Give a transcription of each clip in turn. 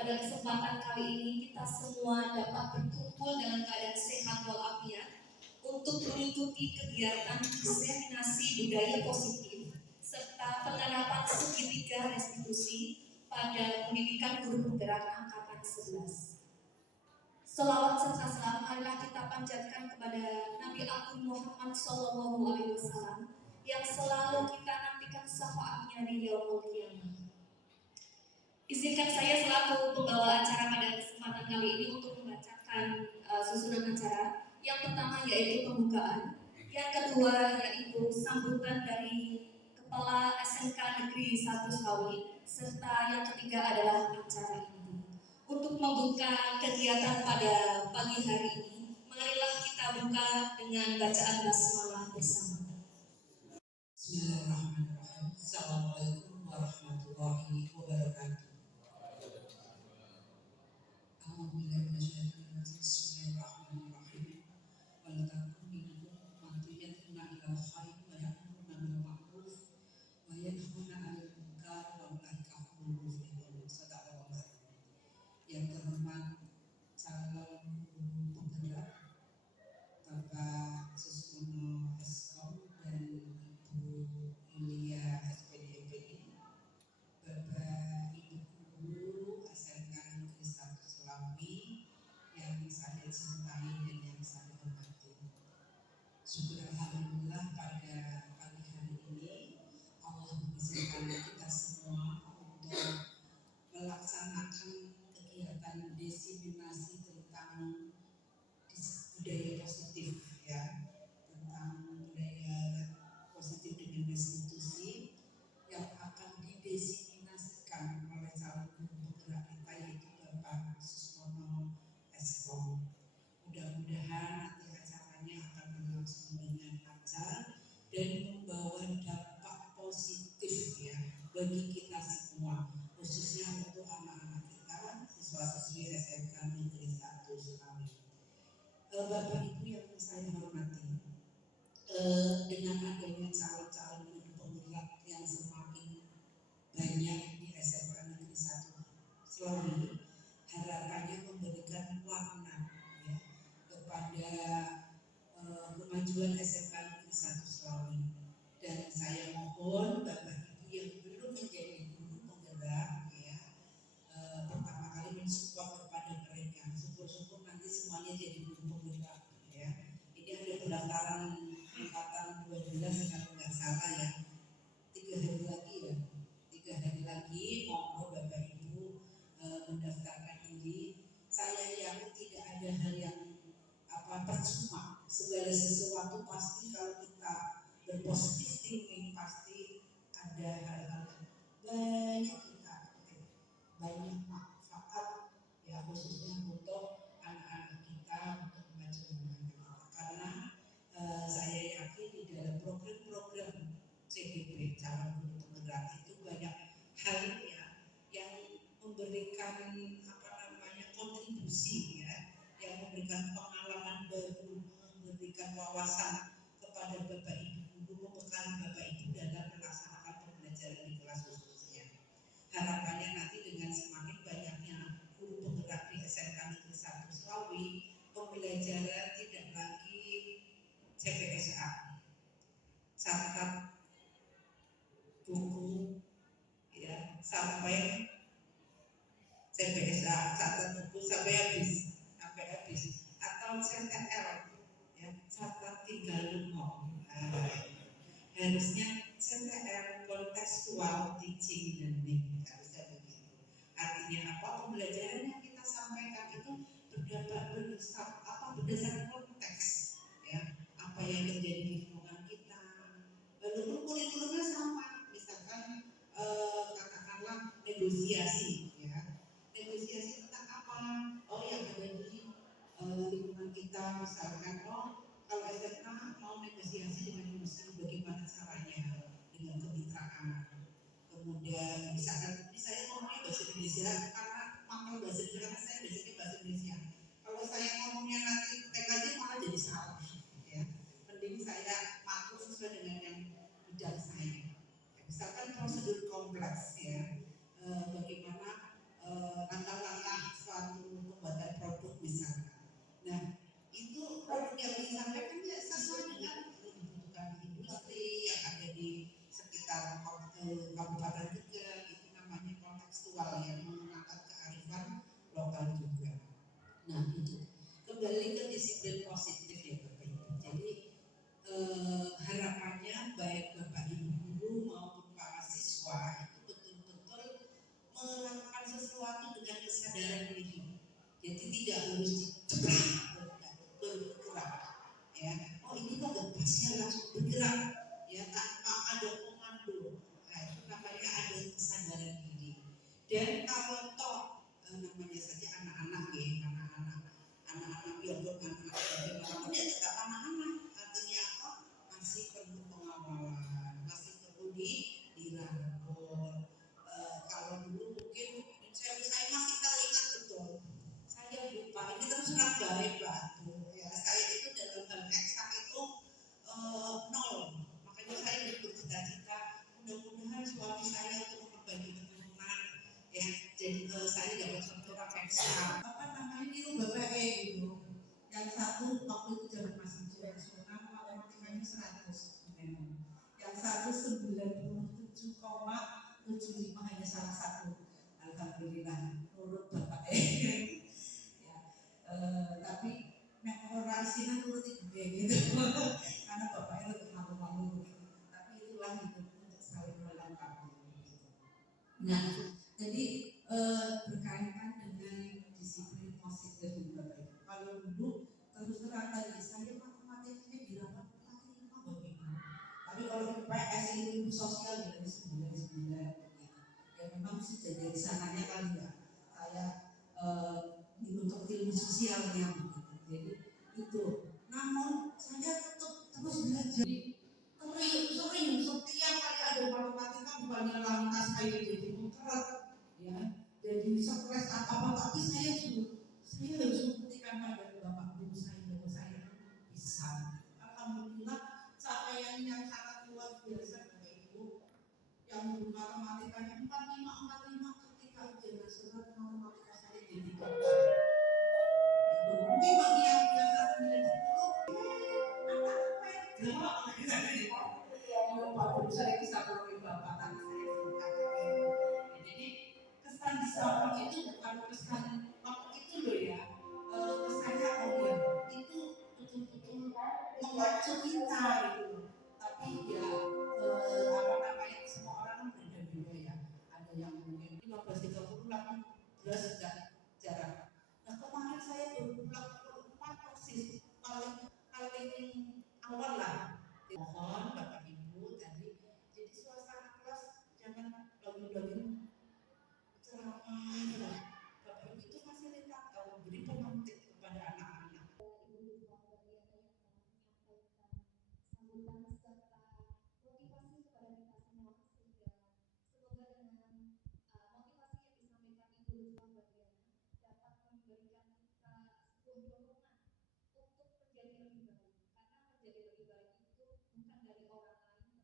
pada kesempatan kali ini kita semua dapat berkumpul dengan keadaan sehat walafiat untuk mengikuti kegiatan diseminasi budaya positif serta penerapan segitiga restitusi pada pendidikan guru penggerak angkatan 11. Selawat serta salam marilah kita panjatkan kepada Nabi Agung Muhammad SAW yang selalu kita nantikan syafaatnya di yaumul qiyamah. Izinkan saya selaku pembawa acara pada kesempatan kali ini untuk membacakan susunan acara. Yang pertama yaitu pembukaan, yang kedua yaitu sambutan dari Kepala SMK Negeri 1 Selawi, serta yang ketiga adalah acara ini. Untuk membuka kegiatan pada pagi hari ini, marilah kita buka dengan bacaan basmalah bersama. Bismillahirrahmanirrahim. Assalamualaikum warahmatullahi wabarakatuh. Bismillahirrahmanirrahim. Walatakum minkum mantiyatuna ilal khair wa ya'muruna bil ma'ruf wa yanhauna 'anil munkar wa ulaika humul muflihun. Sadaqallahu. Yang terhormat calon guru penggerak Bapak Suswono Eskom dan Ibu Yulia SPD MPI, Bapak Ibu Guru SMK Negeri 1 Selawi yang saya cintai dan yang saya hormati. Syukur alhamdulillah pada pagi hari ini Allah mengizinkan kita semua untuk melaksanakan kegiatan diseminasi tentang budaya positif, ya, tentang budaya positif dengan restitusi yang akan didiseminasikan oleh calon guru penggerak kita yaitu Bapak Suswono Eskom. Mudah-mudahan nanti acaranya akan berlangsung dengan lancar dan membawa dampak positif, ya, bagi kita semua, khususnya untuk anak-anak kita siswa-siswi SMK Negeri 1 Selawi. Bapak Ibu yang saya hormati, dengan adanya calon-calon guru penggerak yang semakin banyak di SMK Negeri 1 Selawi, harapannya memberikan warna, ya, kepada kemajuan SMK Negeri 1 Selawi. Dan saya mohon Bapak Ibu yang belum menjadi guru penggerak, ya, pertama kali mensupport kepada mereka. Syukur-syukur nanti semuanya jadi guru penggerak, ya. Ini ada pendaftaran angkatan 12 kalau nggak salah, ya. 3 hari lagi, ya. 3 hari lagi mohon Bapak Ibu mendaftarkan diri. Saya yakin tidak ada hal yang percuma. Segala sesuatu pasti kalau kita berpositif thinking pasti ada hal-hal banyak kita banyak manfaat, ya, khususnya untuk anak-anak kita, untuk kemajuan mereka. Karena saya yakin di dalam program-program CGP calon guru penggerak itu banyak hal, ya, yang memberikan kontribusi, ya, yang memberikan pengalaman baru, memberikan wawasan kepada Bapak Ibu guru, membekali Bapak Ibu dalam melaksanakan pembelajaran di kelas khususnya. Harapannya nanti dengan semakin banyaknya guru penggerak di SMK Negeri 1 Selawi, pembelajaran tidak lagi CPSA, catat buku, ya, sampai CPSA, catat buku sampai habis, atau CTL, ya, catat 3 harusnya CTL, contextual teaching learning, harusnya begitu. Artinya apa? Pembelajaran yang kita sampaikan itu berdasarkan konteks, ya, apa yang terjadi di lingkungan kita. Walaupun kurikulumnya sama, misalkan katakanlah negosiasi, ya, negosiasi tentang apa? Oh, yang ada di lingkungan kita, misalkan kalau SMA mau negosiasi dengan muslim, bagaimana caranya dengan kemitraan. Kemudian misalkan saya ngomongnya bahasa Indonesia karena mapel bahasa Indonesia, karena saya biasanya bahasa Indonesia. Kalau saya ngomongnya nanti PKJ malah jadi salah, ya. Mending saya patuh sesuai dengan yang bidang saya. Misalkan prosedur kompleks, ya, bagaimana langkah-langkah Jadi tidak harus dicepat bergerak, ya. Oh ini kok pasnya langsung bergerak, ya tanpa ada komando. Nah, itu namanya ada kesadaran diri. Dan kalau toh namanya saja anak-anak ya, anak-anak biarpun anak-anak bagaimanapun ya tetap anak-anak. Artinya apa? Masih perlu pengawalan, masih perlu dirangkul. Kalau dulu mungkin saya masih teringat betul. Saya lupa ini terus terang baik Batu. Ya saya itu dalam hal eksak itu nol. Makanya saya bercita-cita mudah-mudahan suami saya untuk memperbaiki keturunan. Ya jadi saya dapat satu eksak. Apa namanya itu bapak gitu. Yang satu waktu itu zaman masih nasional matematikanya 100 memang. Yang satu 97,75 hanya salah satu. Alhamdulillah nurut bapak ya. Tapi nek ora isinan nurut ibu gitu. Karena bapaknya lebih malu-malu. Tapi itulah hidup untuk saling melengkapi. Nah, jadi berkaitan dengan disiplin positif Bapak. Kalau dulu terus terang tadi saya matematikanya dirapat 45 bagaimana. Tapi kalau IPS ilmu sosial dari 99 ya memang sudah dari sananya kali ya. Saya untuk ilmu sosialnya begitu. Jadi itu. Namun saya tetap terus belajar. Sering setiap kali ada matematika bukannya lantas saya jadi mutlak ya jadi stres apa tapi saya harus membuktikan pada bapak guru saya bahwa saya bisa. Alhamdulillah capaian yang sangat luar biasa Bapak Ibu yang guru matematikanya 45 ketika ujian nasional matematika saya jadi mungkin bagi yang biasa 9 Pak Guru saya bisa melalui bapak tadi saya KKN. Jadi kesan di sekolah itu bukan kesan waktu itu loh ya. Kesannya oh ya itu betul-betul memacu kita gitu. Tapi ya apa namanya semua orang kan beda-beda ya. Ada yang mungkin 15-30 sudah jarang. Nah kemarin saya baru pulang 4 persis paling awal lah. Mohon Bapak Ibu tadi jadi suasana kelas jangan lagi ceramah lah. Bapak Ibu itu fasilitas kalau beri pemantik kepada anak-anak. Sambutan serta motivasi kepada kita semua sehingga semoga dengan motivasi yang disampaikan Ibu Lutfi Badiana dapat memberikan kita sebuah dorongan untuk menjadi lebih baik karena menjadi lebih baik itu bukan dari orang lain.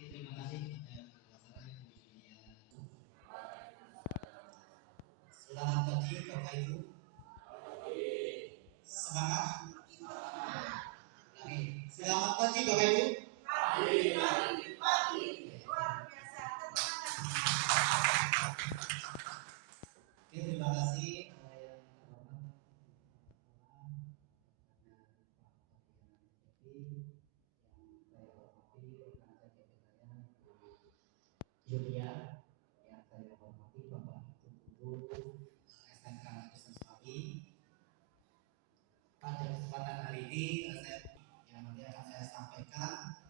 Terima kasih kepada Ibu Julia. Selamat pagi Bapak Ibu. Semangat. Selamat pagi Bapak Ibu. Terima kasih yang terhormat Julia, yang saya hormati Bapak Ibu Guru SMK Negeri Supapi. Pada kesempatan hari ini yang nanti akan saya sampaikan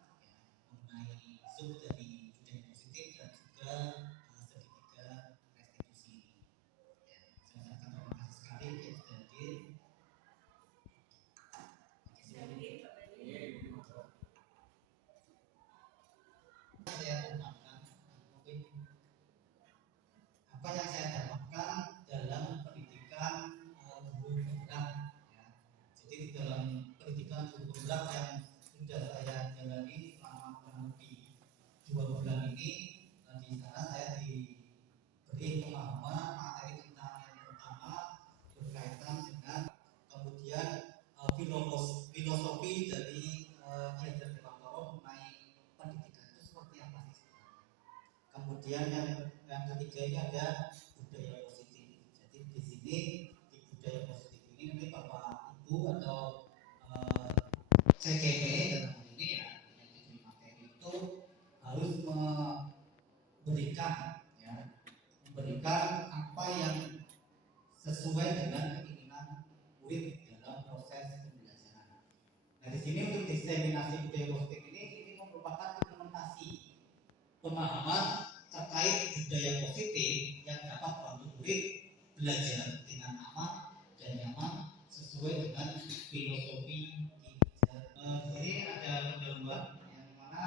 mengenai sub dari budaya positif dan juga segitiga restitusi ini. Saya ucapkan terima kasih sekali yang sudah hadir. Saya ungkapkan mungkin apa yang saya dapatkan dalam pendidikan guru penggerak ya. Jadi di dalam pendidikan guru penggerak yang sudah saya jalani selama kurang lebih 2 bulan ini, di sana saya diberi pemahaman materi tentang yang pertama berkaitan dengan kemudian filosofi dari Haidar Dewantoro mengenai pendidikan itu seperti apa sih? Kemudian yang ketiga ini ada budaya positif. Jadi di sini di budaya positif ini nanti Bapak Ibu atau CGP dalam hal ini ya yang diberi materi itu harus memberikan ya memberikan apa yang sesuai dengan keinginan murid dalam proses pembelajaran. Nah, di sini untuk diseminasi budaya positif ini merupakan implementasi pemahaman terkait budaya positif yang dapat membantu murid belajar dengan aman dan nyaman sesuai dengan filosofi ini ada pendahuluan yang mana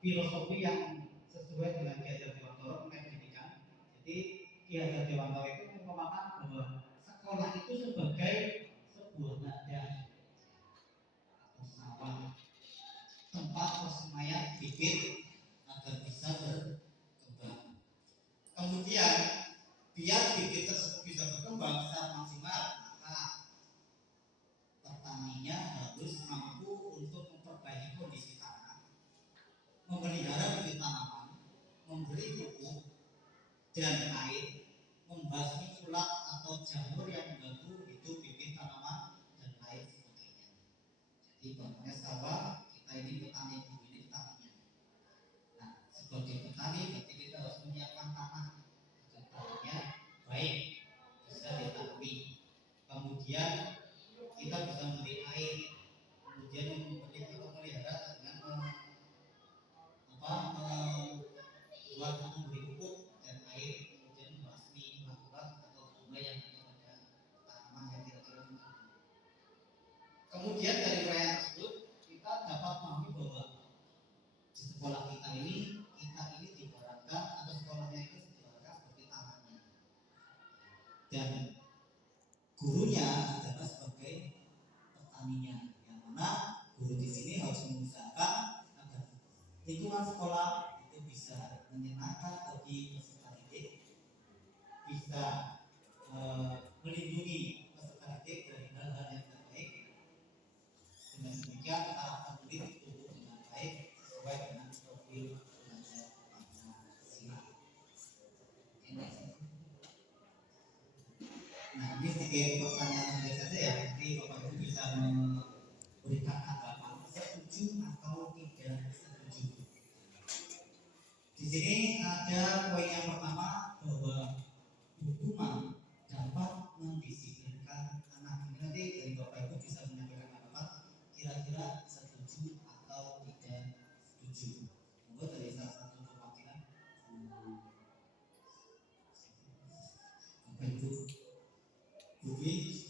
filosofi yang sesuai dengan Ki Hajar Dewantara mengenai pendidikan. Jadi Ki Hajar Dewantara itu memaparkan bahwa sekolah itu sebagai sebuah ladang atau sawah, tempat persemaian bibit agar bisa berkembang. Kemudian biar bibit tersebut bisa berkembang secara maksimal, maka petaninya harus mampu untuk memperbaiki kondisi tanah, memelihara bibit tanaman, memberi pupuk dan air, membasmi ulat atau jamur yang mengganggu hidup bibit tanaman dan lain sebagainya. Jadi bagaimana sawah, kita ini petani, ini petaninya. Nah, sebagai petani berarti kita harus menyiapkan tanah agar tanahnya baik, bisa ditanami. Kemudian kita bisa memberi air, kemudian memelihara dengan buat memberi pupuk dan air, kemudian membasmi ulat atau bunga yang ada pada tanaman yang kira-kira mengganggu. Kemudian dari uraian tersebut kita dapat memahami bahwa di sekolah kita ini diibaratkan atau sekolahnya itu diibaratkan seperti tanahnya dan gurunya adalah sebagai petaninya, yang mana guru di sini harus mengusahakan agar lingkungan sekolah itu bisa menyenangkan bagi peserta didik, bisa melindungi peserta didik dari hal-hal yang tidak baik. Dengan demikian karakter murid tumbuh dengan baik sesuai dengan profil belajar Pancasila. Nah, ini sedikit pertanyaan saja ya. Nanti Bapak Ibu bisa memberikan tanggapan setuju atau tidak setuju. Di sini ada poin yang pertama bahwa hukuman dapat mendisiplinkan anak. Ini nanti dari Bapak Ibu bisa menyampaikan pendapat kira-kira setuju atau tidak setuju. Monggo dari salah satu perwakilan Bapak Ibu Budi.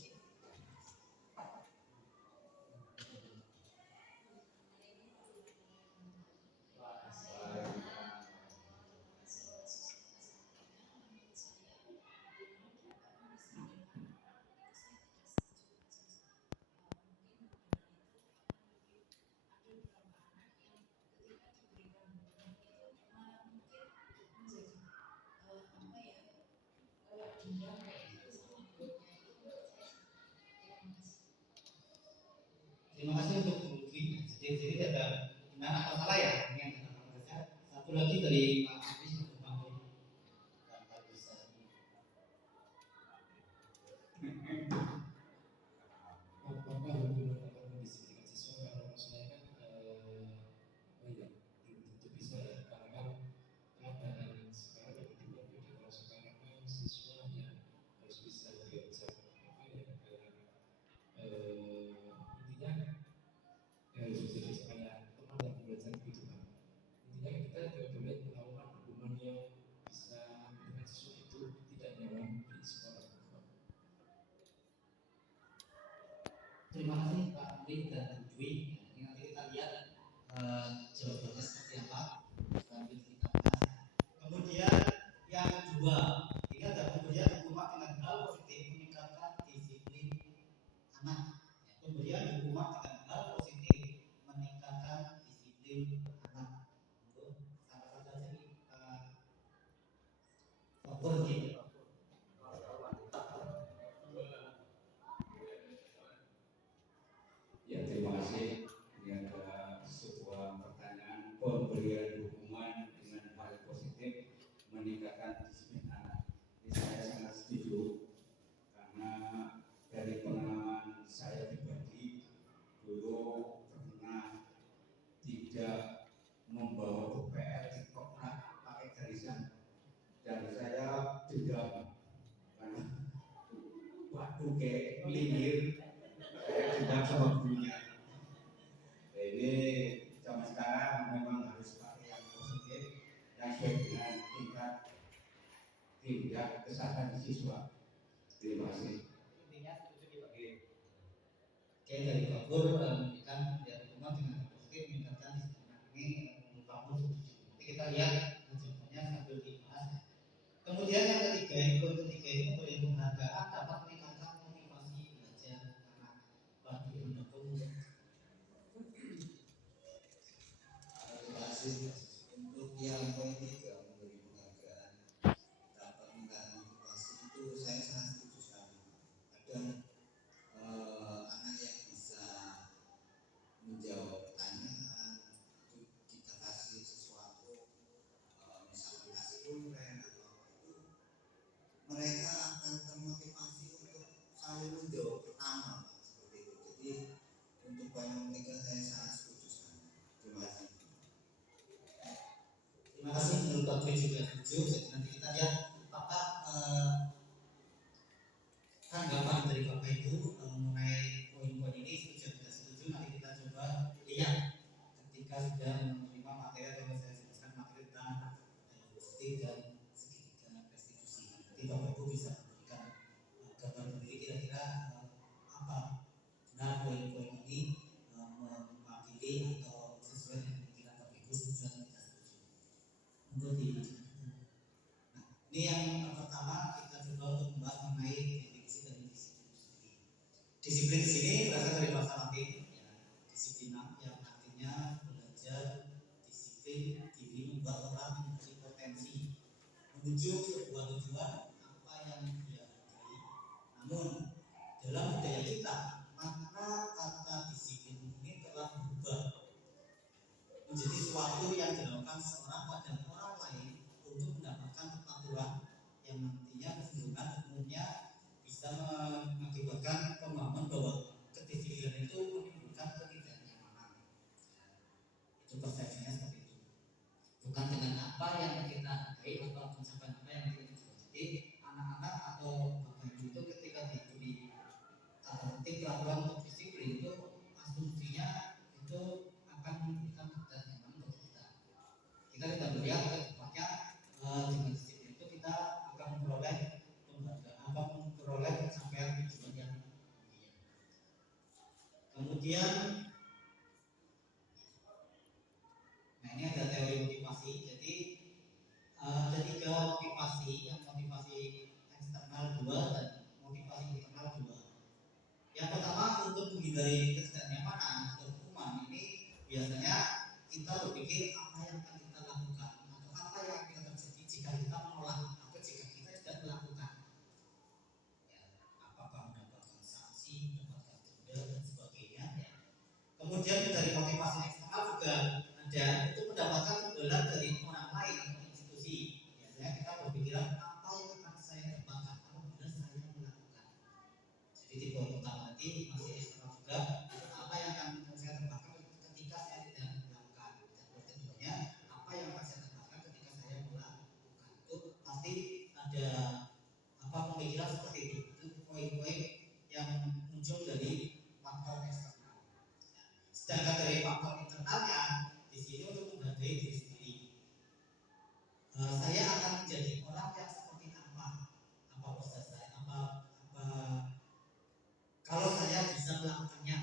Terima kasih untuk Bu Tri. Jadi ada benar atau salah ya? Ini yang kita baca. Satu lagi dari Pak Agus untuk Pak Budi. Tanpa bisa. Apakah hukuman dapat mendisiplinkan siswa? Kalau saya kan tentu bisa ya, karena kan keadaan sekarang itu berbeda. Kalau sekarang kan siswa yang harus bisa diajak intinya harus bisa supaya teman dan belajar gitu kan. Intinya kita tidak boleh melakukan hukuman yang bisa memberikan siswa itu tidak nyaman di sekolah. Terima kasih Pak Budi dan Bu Dwi. Ini nanti kita lihat jawabannya seperti apa sambil kita bahas. Kemudian yang kedua, ini ada kemudian hukuman dengan hal positif meningkatkan disiplin anak. Kemudian hukuman dengan hal positif meningkatkan disiplin anak. Untuk sama-sama saja nih Fakir gitu. Ya, terima kasih. Ini adalah sebuah pertanyaan pemberian hukuman dengan hal positif meningkatkan disiplin anak. kayak melinggir tidak sama gurunya. Ini zaman sekarang memang harus pakai yang positif yang sesuai dengan tingkat kesehatan siswa. Terima kasih. Intinya setuju Pak. Oke, dari Pak Pur memberikan dari rumah dengan positif meningkatkan ini Pak Pur setuju. Nanti kita lihat jawabannya sambil dibahas. Kemudian yang ketiga, poin ketiga ini memberi penghargaan dapat meningkatkan motivasi belajar anak. Pak Pur mendukung. Terima kasih. Untuk yang poin 3 memberi penghargaan dapat meningkatkan motivasi itu saya sangat setuju sekali. Kadang anak yang bisa menjawab pertanyaan itu kita kasih sesuatu, misalnya kasih pulpen atau apa itu, mereka akan termotivasi untuk selalu menjawab pertama seperti itu. Jadi untuk poin nomor 3 saya sangat setuju sekali. Terima kasih. Terima kasih menurut Pak Pur juga setuju. Jadi nanti kita lihat apakah tanggapan dari Bapak Ibu mengenai poin-poin ini setuju atau tidak setuju. Nanti kita coba lihat ketika sudah menerima materi atau saya jelaskan materi tentang positif dan segitiga restitusi. Nanti Bapak Ibu bisa memberikan gambar sendiri kira-kira apa benar poin-poin ini mewakili atau sesuai dengan pikiran Bapak Ibu setuju atau tidak setuju. Untuk di nah, ini yang pertama kita coba untuk membahas mengenai definisi dari disiplin sendiri. Disiplin di sini berasal dari bahasa Latin, ya, disiplina yang artinya belajar disiplin diri membuat orang memiliki potensi menuju sebuah tujuan apa yang dia hargai. Namun dalam budaya kita makna kata disiplin ini telah berubah menjadi sesuatu yang dilakukan seorang pada orang lain untuk mendapatkan kepatuhan yang nantinya kecenderungan umumnya bisa mengakibatkan pemahaman bahwa kedisiplinan itu menimbulkan ketidaknyamanan. Itu persepsinya seperti itu. Bukan dengan apa yang kita hargai atau pencapaian apa yang kita coba. Jadi anak-anak atau bapak ibu itu ketika diberi peraturan untuk disiplin itu asumsinya itu akan memberikan ketidaknyamanan bagi kita. Kita tidak melihat tepatnya dengan disiplin itu kita akan memperoleh penghargaan, akan memperoleh pencapaian tujuan yang mulia. Kemudian, nah ini ada teori motivasi. Jadi ada 3 motivasi, yang motivasi eksternal 2 dan motivasi internal 2. Yang pertama untuk menghindari ketidaknyamanan atau hukuman ini biasanya kita berpikir apa yang akan kita lakukan atau apa yang akan terjadi jika kita menolak atau jika kita tidak melakukan. Ya, apakah mendapatkan sanksi, mendapatkan denda dan sebagainya. Ya. Kemudian dari motivasi eksternal juga ada untuk mendapatkan imbalan dari orang lain atau institusi. Biasanya kita berpikiran apa yang akan saya dapatkan apabila saya melakukan. Jadi di poin pertama nanti masih eksternal juga apa yang akan saya dapatkan ketika saya tidak melakukan. Dan poin keduanya apa yang akan saya dapatkan ketika saya melakukan. Itu pasti ada pemikiran seperti itu. Itu poin-poin yang muncul dari faktor eksternal. Sedangkan dari faktor internalnya di sini untuk menghargai diri sendiri. Saya akan menjadi orang yang seperti apa proses saya, kalau saya bisa melakukannya,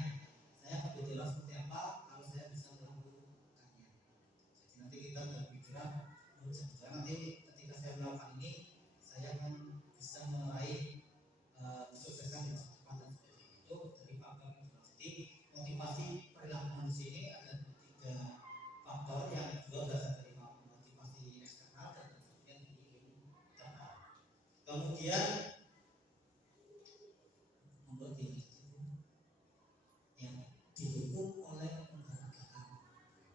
saya akan menjadi orang seperti apa kalau saya bisa melakukannya. Jadi nanti kita berpikiran, sebetulnya nanti ketika saya melakukan ini, saya akan bisa meraih kesuksesan yang cepat dan sebagainya. Itu dari faktor internal. Jadi motivasi perilaku manusia ini ada 3 faktor yang juga berasal dari motivasi eksternal dan kemudian internal. Kemudian membuat diri yang didukung oleh penghargaan.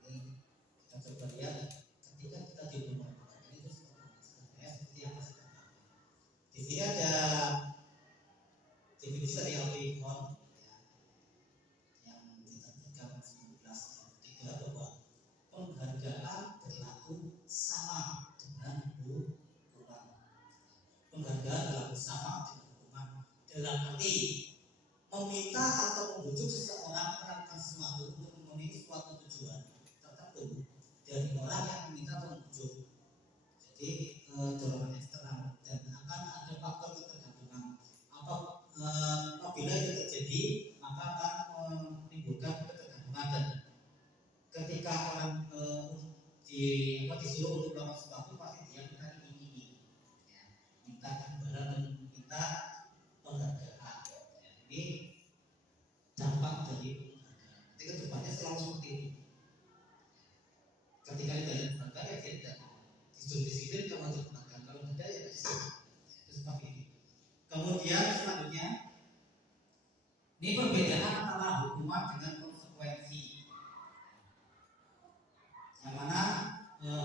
Ini kita coba lihat ketika kita didukung oleh penghargaan itu seperti apa sebenarnya. Di sini ada definisi dari Alfred yang diterbitkan 1903 bahwa penghargaan berlaku sama dengan hukuman. Penghargaan berlaku dalam arti meminta atau membujuk seseorang melakukan sesuatu untuk memenuhi suatu tujuan tertentu dari orang yang meminta atau membujuk. Jadi dorongan eksternal dan akan ada faktor ketergantungan. Apabila itu terjadi maka akan menimbulkan ketergantungan dan ketika orang disuruh untuk melakukan sesuatu pasti dia minta ini ya, minta imbalan dan minta penghargaan. Ini dampak dari penghargaan. Jadi kedepannya selalu seperti itu. Ketika ditanya penghargaan ya dia tidak disuruh disiplin kalau ada penghargaan, kalau tidak ya tidak disiplin. Itu seperti itu. Kemudian selanjutnya ini perbedaan antara hukuman dengan konsekuensi. Yang mana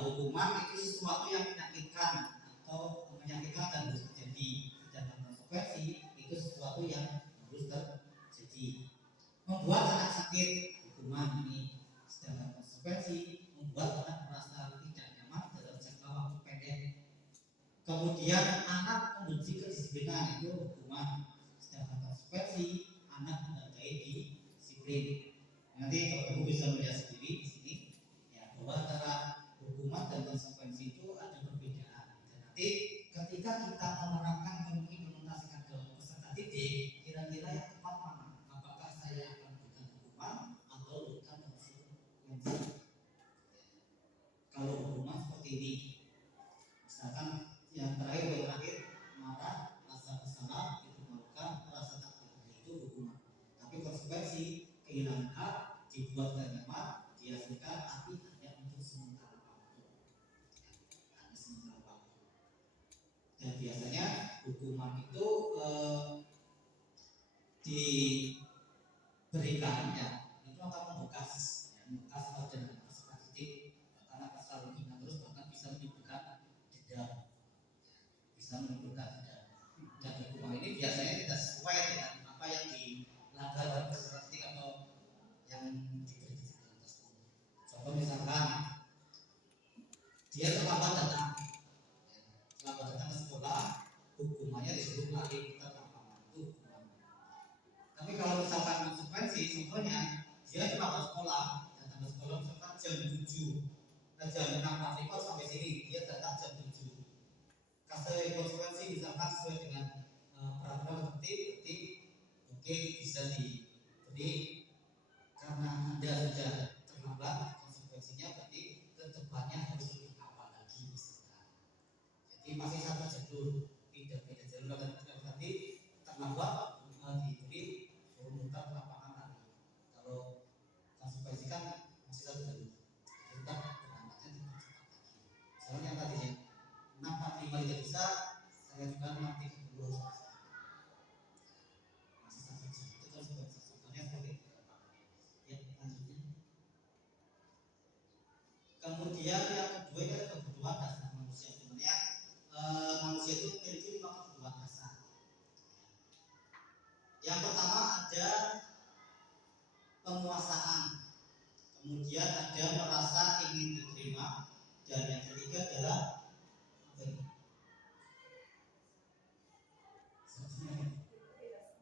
hukuman itu sesuatu yang menyakitkan atau menyakitkan dan harus terjadi, sedangkan konsekuensi itu sesuatu yang harus terjadi. Membuat anak sakit, hukuman ini, sedangkan konsekuensi membuat anak merasa tidak nyaman dalam jangka waktu pendek. Kemudian anak membenci kedisiplinan, itu hukuman, sedangkan konsekuensi anak menghargai disiplin. Nanti Bapak Ibu bisa melihat sendiri di sini ya, bahwa antara hukuman dan konsekuensi itu ada perbedaan. Dan nanti ketika kita menerapkan mengimplementasikan ke peserta didik, kira-kira yang tepat mana? Apakah saya akan berikan hukuman atau berikan konsekuensi? Kalau hukuman seperti ini, misalkan yang terakhir marah, rasa bersalah, dipermalukan, rasa takut, itu hukuman. Tapi konsekuensi kehilangan hak, dibuat gak nyaman, dihasilkan tapi hanya untuk sementara waktu. Hanya sementara waktu. Dan biasanya hukuman itu diberikan ya, itu akan membekas pada peserta didik, bahkan akan selalu ingat terus, bahkan bisa menimbulkan dendam. Bisa menimbulkan dendam. Dan hukuman ini biasanya tidak sesuai dengan apa yang dilanggar oleh peserta didik atau yang diberi disiplin tersebut. Contoh misalkan dia terlambat datang ke sekolah, hukumannya disuruh lari ke lapangan, itu hukuman. Tapi kalau misalkan konsekuensi, contohnya dia terlambat sekolah, datang ke sekolah misalkan jam 7, jam 6.45 sampai sini, dia datang jam 7. Kasih konsekuensi misalkan sesuai dengan peraturan berarti mungkin bisa diberi karena Anda sudah terlambat, konsekuensinya berarti kedepannya harus lebih awal lagi misalkan. Jadi masih satu jalur, tidak beda jalur, berarti terlambat diberi suruh mutar ke lapangan lagi. Kalau konsekuensi kan masih satu jalur, mutar berangkatnya dipercepat lagi. Misalnya yang tadinya 6.45 tidak bisa, saya juga 6.30 masih satu jalur. Itu konsekuensi. Contohnya seperti itu. Ya, lanjutnya. Kemudian yang kedua itu adalah kebutuhan dasar manusia. Sebenarnya manusia itu memiliki 5 kebutuhan dasar. Yang pertama ada penguasaan, kemudian ada merasa ingin diterima, dan yang ketiga adalah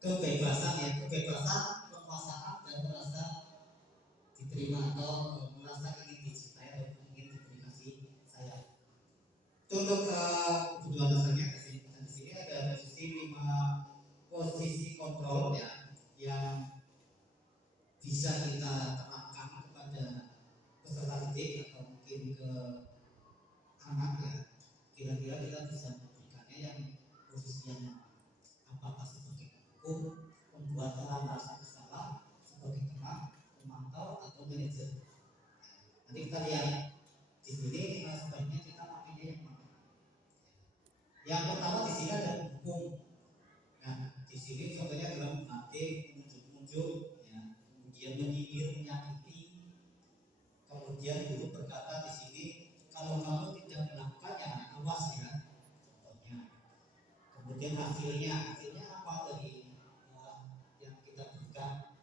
kebebasan ya, kebebasan, penguasaan dan merasa diterima atau merasa ingin dicintai atau ingin diberi kasih sayang. Untuk kebutuhan dasarnya di sini ada posisi kontrol ya, yang bisa kita terapkan kepada peserta didik atau mungkin ke anak ya. Kira-kira kita bisa memberikannya yang posisi yang apakah sebagai hukum, membuat orang merasa bersalah, sebagai teman, pemantau atau manajer. Nanti kita lihat di sini sebaiknya kita pakainya yang mana. Yang pertama di sini ada hukum. Nah, di sini contohnya adalah menghakim, menunjuk, ya, kemudian menyindir, menyakiti. Kemudian guru berkata di sini, kalau kamu tidak melakukannya, awas ya. Contohnya. Kemudian hasilnya apa dari yang kita berikan?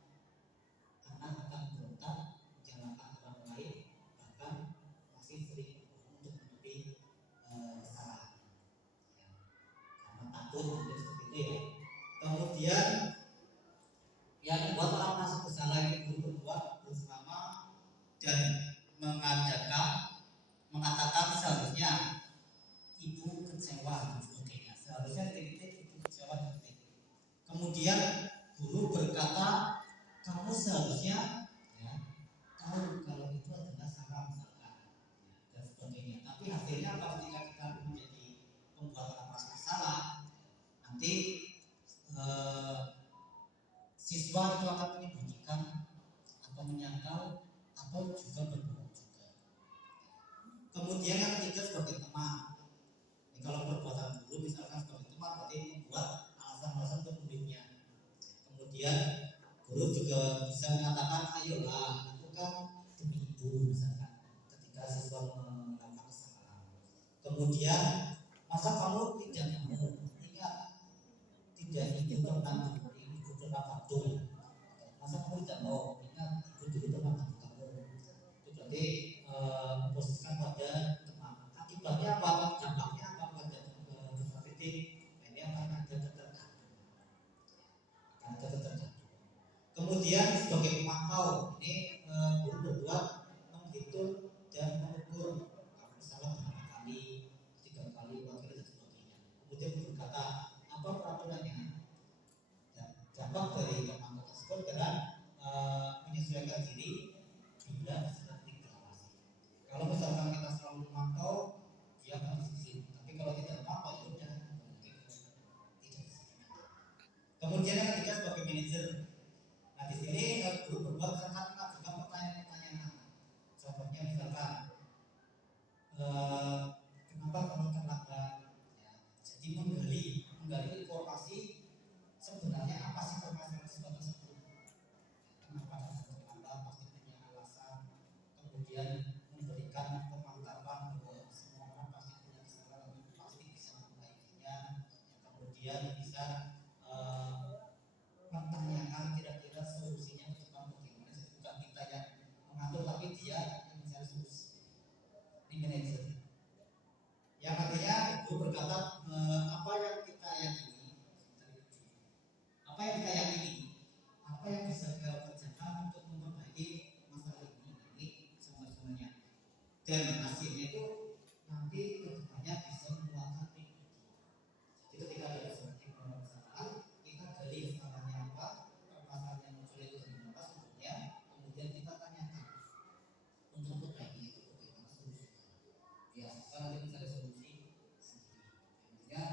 Anak akan berontak, menyalahkan orang lain, bahkan masih sering untuk menutupi kesalahan. Ya. Karena takut seperti itu ya. Kemudian seharusnya ya tahu kalau itu adalah salah misalkan ya, dan sebagainya. Tapi hasilnya apa ketika kita menjadi pembuat aplikasi salah, nanti siswa itu akan menyembunyikan atau menyangkal atau juga berbohong juga. Kemudian yang ketiga sebagai teman. Ini kalau perbuatan guru misalkan sebagai teman berarti membuat alasan-alasan untuk muridnya. Kemudian guru juga bisa mengatakan, ayolah itu kan demi ibu misalkan ketika siswa melakukan kesalahan. Kemudian masa kamu tidak mau ingat tidak ingin pernah ibu pernah bantu, masa kamu tidak mau ingat ibu dulu pernah bantu kamu. Itu berarti posisikan pada teman. Akibatnya apa? Dampaknya apa pada peserta didik? Ini akan ada ketergantungan. Kemudian sebagai pemantau, ini guru berbuat menghitung dan mengukur kalau salah berapa kali, 3 kali, 4 kali dan sebagainya. Kemudian guru berkata apa peraturannya? Dan dampak dari pemantau tersebut adalah menyesuaikan diri bila sudah diawasi. Kalau misalkan kita selalu memantau, dia akan disiplin. Tapi kalau tidak memantau, itu sudah mungkin tidak disiplin. Kemudian yang ketiga sebagai manajer. Nah di sini guru berbuat sangat mengajukan pertanyaan-pertanyaan. Contohnya misalkan, kenapa kamu terlambat? Ya, jadi menggali informasi sebenarnya apa sih permasalahan siswa tersebut. Kenapa kamu terlambat? Pasti punya alasan. Kemudian memberikan pemantapan bahwa semua orang pasti punya kesalahan, pasti bisa memperbaikinya. Kemudian bisa menanyakan kira-kira solusinya ke depan bagaimana. Jadi bukan kita yang mengatur tapi dia yang mencari solusi. Ini manajer. Yang artinya guru berkata apa yang kita yakini, apa yang kita yakini, apa yang bisa kita kerjakan untuk memperbaiki masalah ini semuanya. Dan hasilnya itu nanti kedepannya bisa menguatkan pribadi. Jadi ketika ada kesalahan, kita gali kesalahannya apa, permasalahan yang muncul itu dari mana sumbernya, kemudian kita tanyakan untuk perbaiki itu bagaimana solusinya. Ya, kita nanti mencari solusi sendiri. Intinya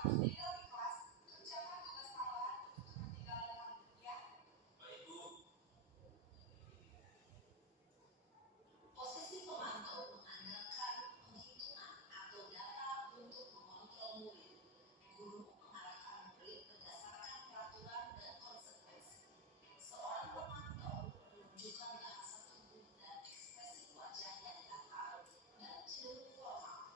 Posisi pemantau mengandalkan penghitungan atau data untuk mengontrol murid. Guru mengarahkan murid berdasarkan peraturan dan konsekuensi. Seorang pemantau menunjukkan bahasa tubuh dan ekspresi wajah yang datar dan cenderung formal.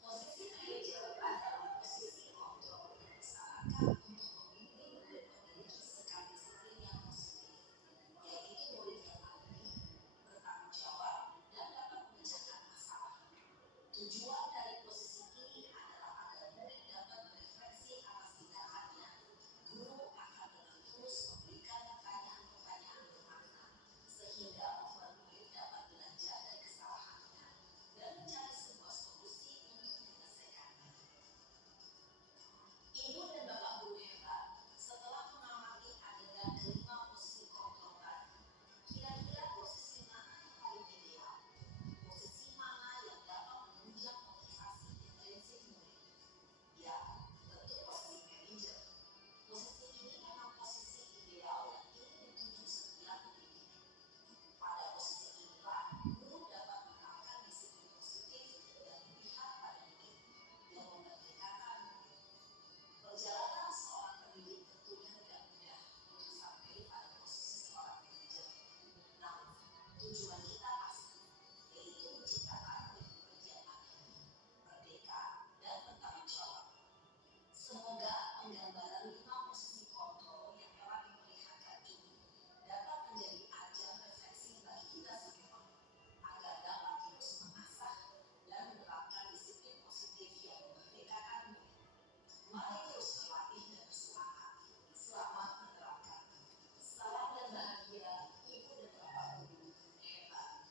Posisi manajer adalah posisi kontrol yang disarankan untuk membimbing murid memiliki sikap disiplin yang positif, yaitu murid yang mandiri, bertanggung jawab, dan dapat memecahkan masalah. Tujuan dari posisi ini adalah agar murid dapat berefleksi atas tindakannya. Guru akan dengan terus memberikan pertanyaan-pertanyaan bermakna, sehingga membuat murid dapat belajar dari kesalahannya dan mencari sebuah solusi untuk menyelesaikannya. Ibu dan Bapak Guru hebat, setelah mengamati adegan kelima posisi kontrol tadi, kira-kira posisi mana yang paling ideal? Posisi mana yang dapat menunjang motivasi intrinsi murid? Ya, tentu posisi manajer. Posisi ini memang posisi ideal yang ingin dituju setiap pendidik. Pada posisi inilah, guru dapat menerapkan disiplin positif dan memihak pada murid yang memerdekakan murid. Perjalanan seorang pendidik tentunya tidak mudah untuk sampai pada posisi seorang manajer. Namun, tujuan kita pasti, yaitu menciptakan murid-murid yang mandiri, merdeka, dan bertanggung jawab. Semoga penggambaran 5 posisi kontrol yang telah diperlihatkan ini dapat menjadi ajang refleksi bagi kita semua, agar dapat terus mengasah dan menerapkan disiplin positif yang memerdekakan murid. Mari terus berlatih dan bersemangat. Selamat menerapkan. Salam dan bahagia, Ibu dan Bapak Guru hebat.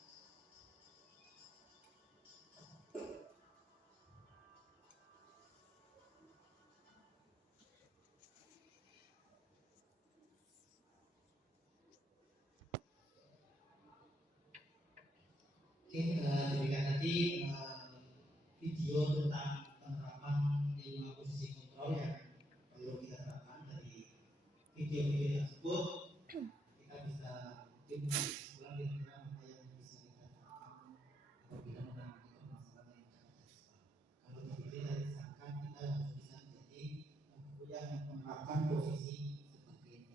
Oke, demikian tadi video tentang penerapan 5 posisi kontrol yang perlu kita terapkan. Dari video-video tersebut kita bisa mungkin ulang kira-kira apa yang bisa kita terapkan apabila menangani permasalahan yang kita terjadi. Kalau berbeda dari disangka, kita harus bisa menjadi guru yang menerapkan posisi sebagai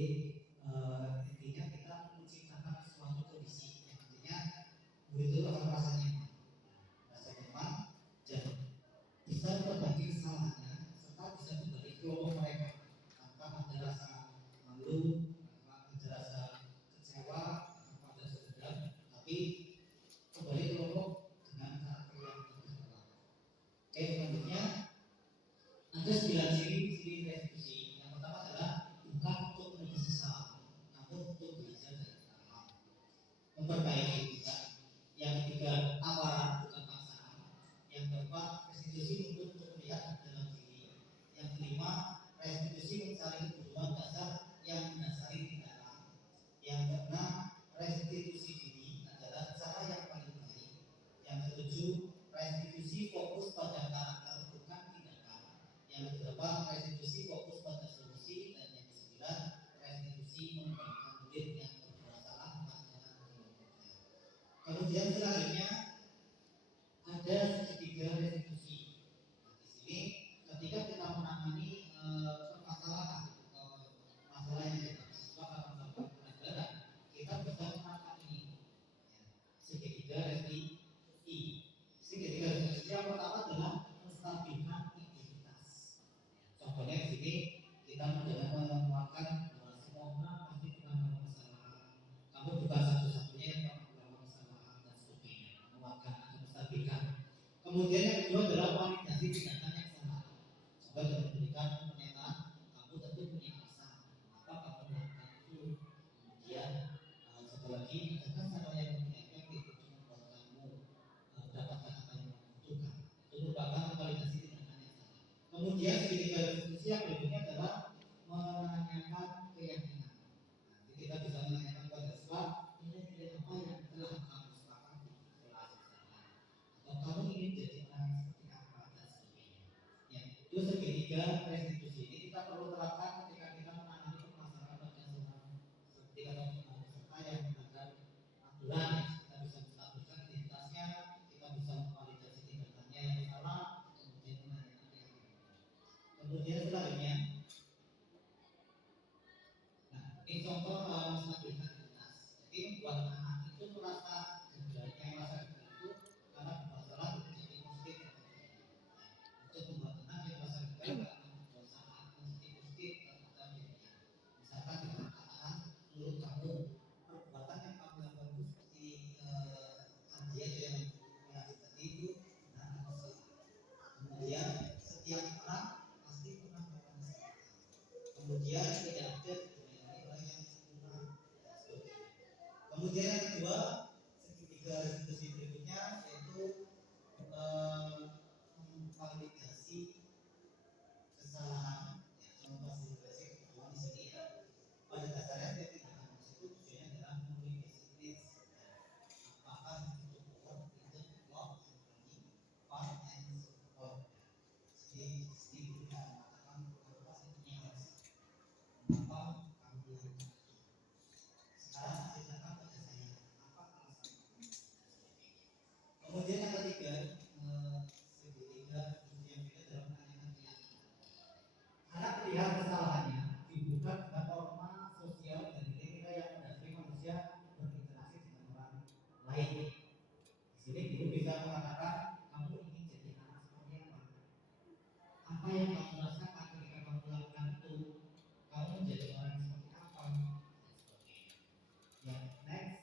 Jadi intinya kita menciptakan suatu kondisi yang artinya murid itu akan merasa nyaman, dan bisa berbagi kesalahannya serta bisa kembali ke kelompok mereka tanpa ada rasa malu, tanpa ada rasa kecewa, tanpa ada dendam, tapi kembali ke kelompok dengan karakter yang berbeda. Oke, selanjutnya ada 9 ciri restitusi. Yang pertama adalah bukan untuk menebus kesalahan, namun untuk belajar dari kesalahan, memperbaiki juga. Yang ketiga, awaran bukan paksaan. Yang keempat, restitusi untuk melihat dalam diri. Yang kelima, restitusi mencari kebutuhan dasar yang mendasari tindakan. Yang keenam, restitusi dini adalah cara yang paling baik. Yang ketujuh, restitusi fokus pada karakter bukan tindakan. Yang kedelapan, restitusi fokus pada solusi. Dan yang kesembilan, restitusi mengembalikan murid yang bermasalah pada kelompoknya. Kemudian selanjutnya ada segitiga restitusi. Nah, di sini ketika kita menangani permasalahan masalah yang kita siswa atau melakukan pelanggaran, kita bisa menangkap ini segitiga restitusi. Segitiga restitusi yang pertama adalah menstabilkan integritas. Contohnya di sini kita menguatkan bahwa semua orang pasti pernah melakukan kesalahan. Kamu bukan satu-satunya yang pernah melakukan kesalahan dan sebagainya. Menguatkan atau menstabilkan. Kemudian yang kedua adalah validasi tindakan yang salah. Coba memberikan pernyataan, kamu tentu punya alasan kenapa kamu melakukan itu. Kemudian satu lagi, adakah cara yang lebih efektif untuk membuat kamu mendapatkan apa yang kamu butuhkan. Itu merupakan validasi tindakan yang salah. Kemudian segitiga restitusi yang berikutnya adalah menanyakan keyakinan. Nanti kita bisa menanyakan kepada siswa, nilai-nilai apa yang telah kamu sepakati setelah sejarah, atau kamu ingin jadi orang yang seperti apa dan sebagainya. Yang itu segitiga restitusi ini kita perlu terapkan ketika kita menangani permasalahan pada seorang seperti kata peserta yang melanggar aturan. Kita bisa menstabilkan identitasnya, kita bisa memvalidasi tindakannya yang salah, kemudian menanyakan keyakinan. Kemudian selanjutnya, nah ini contoh menstabilkan identitas. Jadi membuat anak itu merasa gagalnya, merasa gagal itu karena bermasalah menjadi positif. Untuk membuat anak yang merasa gagal karena membuat salah menjadi positif terhadap dirinya. Misalkan dengan kata-kata, menurut kamu perbuatan yang kamu lakukan itu seperti Andi aja yang mengajar tadi itu benar atau salah. Kemudian setiap orang pasti pernah melakukan kesalahan. Kemudian tidak ada orang yang sempurna. Kemudian yang kedua, segitiga restitusi berikutnya yaitu memvalidasi kesalahan yang memfasilitasi kebutuhan di sini ya. Pada dasarnya setiap tindakan itu tujuannya adalah memenuhi basic needs. Apakah itu work, itu love, harmony, fun, and support. Jadi di sini kita mengatakan apa sih yang mengapa kamu melakukan itu. Sekarang ceritakan pada saya apa alasan kamu. Kemudian yang ketiga, segitiga yang kita dalam menanyakan keyakinan. Anak melihat kesalahannya dibuka dengan norma sosial dan nilai-nilai yang mendasari manusia berinteraksi dengan orang lain. Di sini guru bisa mengatakan kamu ingin jadi anak seperti apa? Apa yang kamu rasakan ketika kamu melakukan itu? Kamu menjadi orang yang seperti apa? Dan sebagainya. Yang next,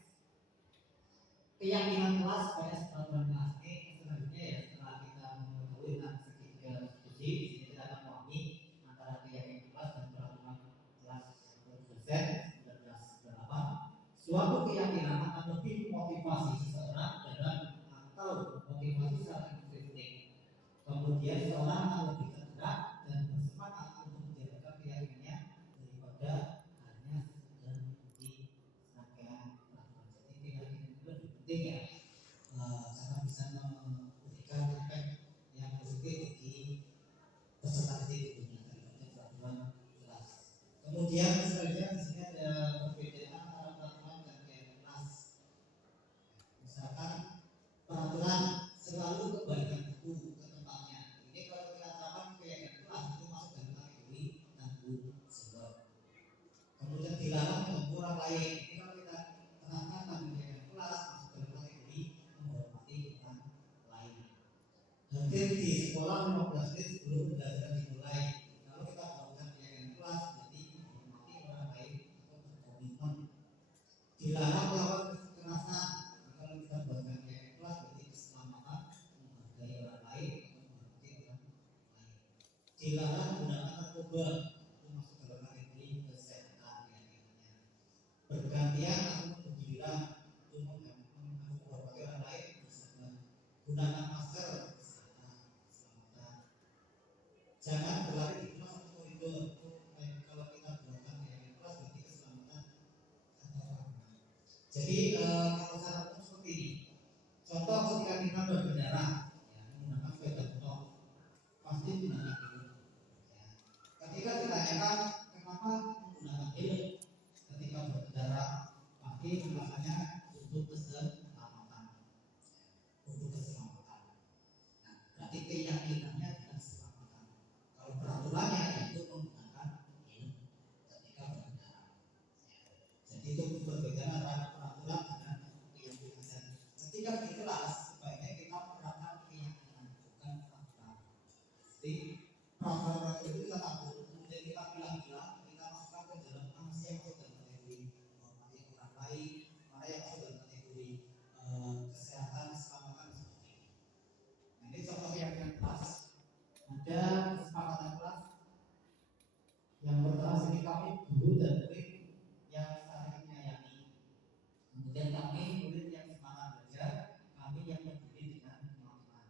keyakinan kelas pada peraturan kelas. Ini selanjutnya ya, setelah kita mengetahui tentang segitiga restitusi, di sini kita akan memahami antara keyakinan kelas dan peraturan kelas narkoba itu masuk dalam kategori kesehatan ya. Bergantian aku bergiliran untuk mengobati orang lain kesehatan. Gunakan masker kesehatan, keselamatan. Jangan berlari di kelas atau koridor. Kalau kita berlakukan di kelas berarti keselamatan ada orang. Jadi kalau cara umum seperti ini. Contoh ketika kita berkendara, ya, menggunakan sepeda motor, pasti gunakan helm. Ya. Ketika ditanyakan kenapa menggunakan helm ketika berkendara, pasti alasannya untuk keselamatan. Untuk keselamatan. Nah, berarti keyakinannya adalah keselamatan. Kalau peraturannya yaitu menggunakan helm ketika berkendara. Jadi itu berbeda antara peraturan dengan keyakinan. Ketika di kelas sebaiknya kita menerapkan keyakinan bukan peraturan. Jadi peraturan itu kita takut, kemudian kita bilang-bilang, kita masukkan ke dalam mana yang masuk dalam kategori menghormati orang lain, mana yang masuk dalam kategori kesehatan, keselamatan seperti ini. Nah, ini contoh keyakinan kelas. Ada kesepakatan kelas yang pertama sini kami guru dan murid yang saling menyayangi. Kemudian kami murid yang semangat belajar, kami yang peduli dengan kemampuan.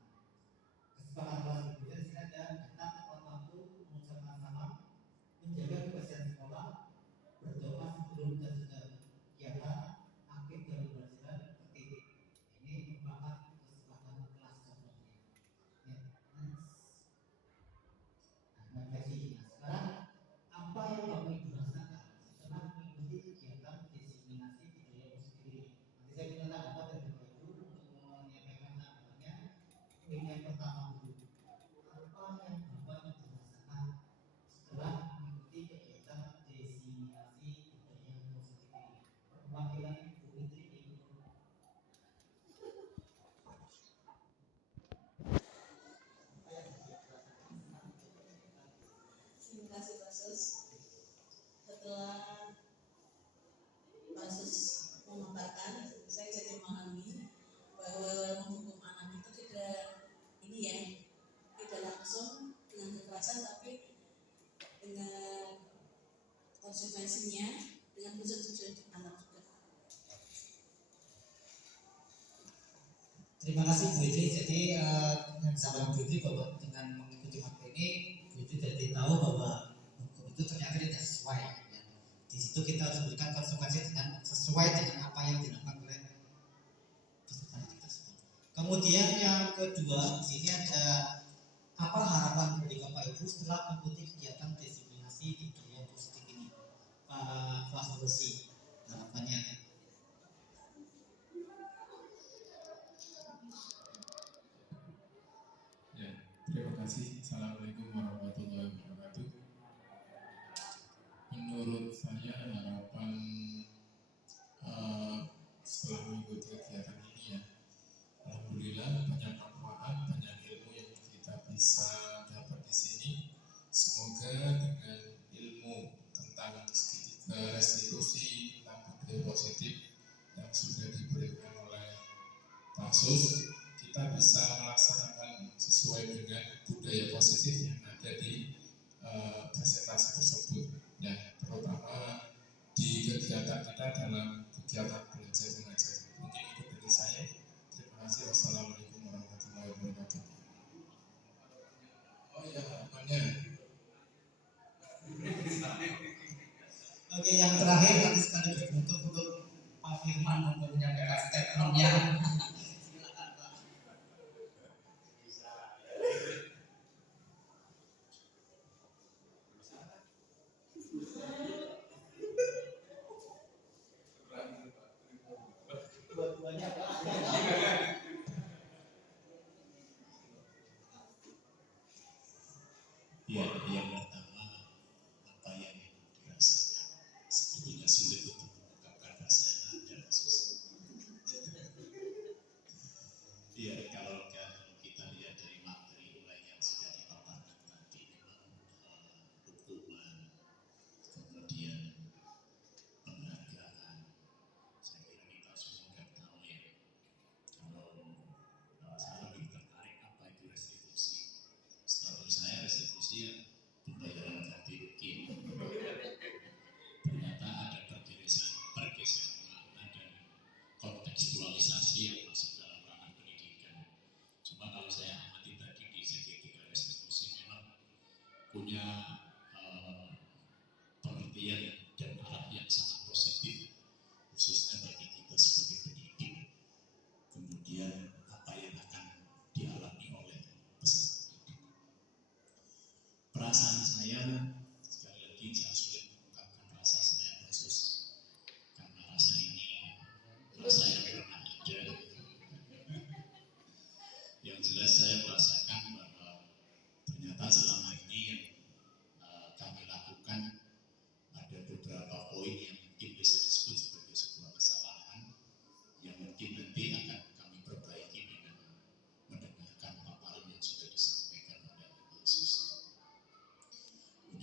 Kesepakatan kelas kemudian sini ada datang tepat waktu, mengucapkan salam, menjaga kebersihan sekolah, berdoa sebelum dan sesudah kegiatan, akhir dari pelajaran tertib. Ini merupakan kesepakatan kelas contohnya. Ya, nah, versi. Sekarang apa yang Bapak Ibu rasakan setelah mengikuti kegiatan diseminasi budaya positif ini? Nanti saya minta tanggapan dari Bapak Ibu untuk menyampaikan tanggapannya. Ini yang pertama dulu. Apa yang Bapak Ibu rasakan setelah mengikuti kegiatan diseminasi budaya positif ini? Perwakilan Ibu Fitri ini. Terima kasih Pak Sus. Setelah Pak Sus memaparkan, saya jadi memahami bahwa menghukum anak itu tidak ini ya, tidak langsung dengan kekerasan, tapi dengan konsekuensinya, dengan tujuan anak juga. Terima kasih Bu Fitri. Jadi sahabat Bu Fitri bahwa dengan mengikuti hak ini, Bu Fitri jadi tahu bahwa hukum itu ternyata tidak sesuai. Ya. Di situ kita harus berikan konsekuensi dengan sesuai dengan apa yang dilakukan oleh peserta didik tersebut. Kemudian yang kedua, di sini ada apa harapan dari Bapak Ibu setelah mengikuti kegiatan diseminasi budaya positif ini? Pak Kelas Bersih, harapannya. Ya, terima kasih. Assalamualaikum warahmatullahi wabarakatuh. Menurut saya harapan setelah mengikuti kegiatan ini ya, alhamdulillah banyak manfaat, banyak ilmu yang kita bisa dapat di sini. Semoga dengan ilmu tentang restitusi tentang budaya positif yang sudah diberikan oleh Pak Sus, kita bisa melaksanakan sesuai dengan budaya positif yang ada di presentasi tersebut. Ya, terutama di kegiatan kita dalam kegiatan belajar mengajar. Mungkin itu dari saya. Terima kasih. Wassalamualaikum warahmatullahi wabarakatuh. Oh ya, harapannya. Oke, yang terakhir nanti sekali berbentuk untuk Pak Firman untuk menyampaikan statementnya. Silakan Pak. Dua-duanya Pak. Ya, yang pertama apa yang dirasakan sebetulnya sulit untuk mengungkapkan rasa yang ada khusus. Ya, kalau kita lihat dari materi mulai yang sudah dipaparkan tadi, memang hukuman,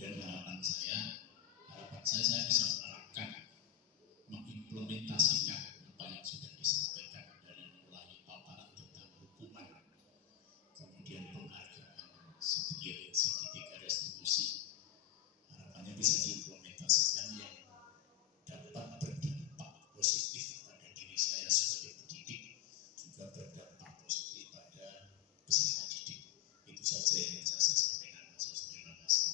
Kemudian harapan saya bisa menerapkan, mengimplementasikan apa yang sudah disampaikan dari mulai paparan tentang hukuman, kemudian penghargaan segitiga restitusi. Harapannya bisa diimplementasikan yang dapat berdampak positif pada diri saya sebagai pendidik, juga berdampak positif pada peserta didik. Itu saja yang bisa saya sampaikan, Mas. Terima kasih.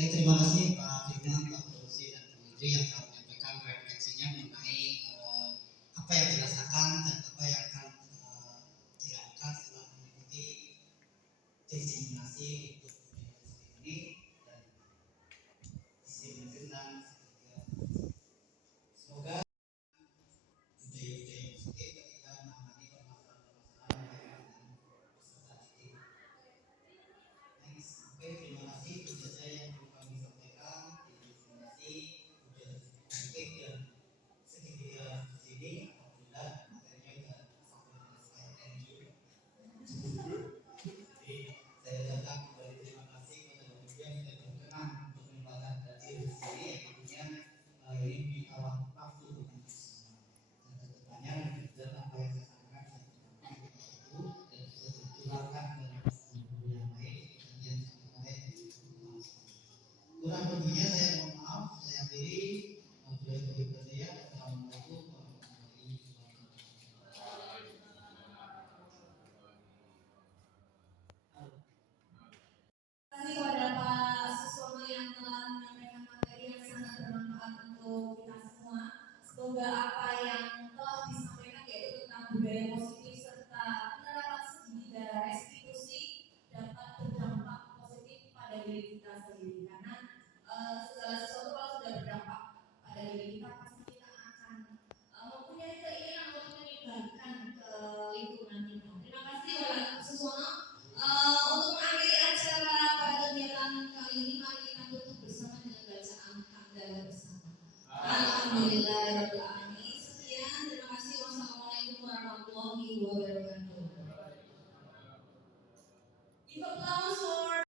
Oke, terima kasih Pak Firman, Pak Fauzi, dan Bu Idri yang telah menyampaikan refleksinya mengenai apa yang dirasakan dan apa yang akan dilakukan setelah mengikuti diseminasi untuk